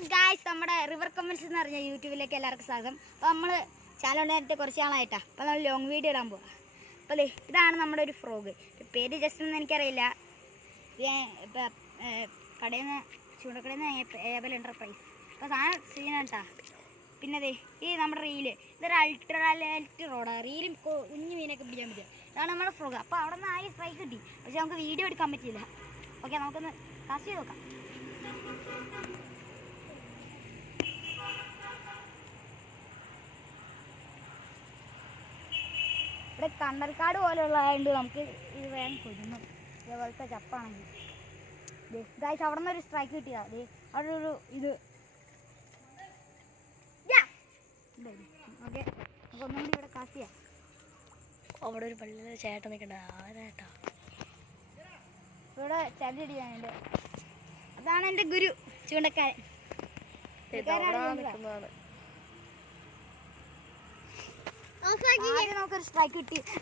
അപ്പം ഗായ്സ് നമ്മുടെ river comments എന്ന് പറഞ്ഞ യൂട്യൂബിലേക്ക് എല്ലാവർക്കും സ്വാഗതം. അപ്പോൾ നമ്മൾ ചാനൽ ഉണ്ടായിട്ട് കുറച്ച് നാളായിട്ടാണ്. അപ്പോൾ നമ്മൾ ലോങ് വീഡിയോ ഇടാൻ പോവാം. അപ്പോൾ ഇതാണ് നമ്മുടെ ഒരു ഫ്രോഗ്. പേര് ജസ്റ്റ് ഒന്നും എനിക്കറിയില്ല. ഇപ്പം കടയിൽ നിന്ന് ചൂണ്ടക്കടയിൽ നിന്ന് ഏബൽ എൻ്റർപ്രൈസ്. അപ്പോൾ സാധനം സീനാണ് കേട്ടോ. പിന്നെ ഈ നമ്മുടെ റീല് ഇതൊരു അൾട്രാലൈറ്റ് റോഡാണ്. റീലും കുഞ്ഞു മീനൊക്കെ പിടിക്കാൻ പറ്റുക. ഇതാണ് നമ്മുടെ ഫ്രോഗ്. അപ്പോൾ അവിടെ നിന്ന് ആയി സ്ട്രൈക്ക് കിട്ടി. പക്ഷെ നമുക്ക് വീഡിയോ എടുക്കാൻ പറ്റിയില്ല. ഓക്കെ, നമുക്കൊന്ന് കാസ്റ്റ് ചെയ്ത് നോക്കാം. ഇവിടെ കണ്ടൽക്കാട് പോലെയുള്ളതായതുകൊണ്ട് നമുക്ക് ഇത് വേഗം കൊല്ലുന്നു. ഇതേപോലത്തെ ചപ്പാണെങ്കിൽ ഗായ്സ് അവിടെ നിന്ന് ഒരു സ്ട്രൈക്ക് കിട്ടിയതാ. അവിടെ ഒരു ഇത് ഓക്കെ, നമുക്ക് ഒന്നും കൂടി ഇവിടെ കാസ്റ്റ് ചെയ്യാം. അവിടെ ഒരു പള്ളിയിലെ ചേട്ടൻ നിൽക്കണ്ട ആരാട്ടാ ഇവിടെ ചതിയടിയാനുണ്ട്. അതാണ് എൻ്റെ ഗുരു ചൂണ്ടക്കാരൻ. നമുക്കൊരു സ്ട്രൈക്ക് കിട്ടി.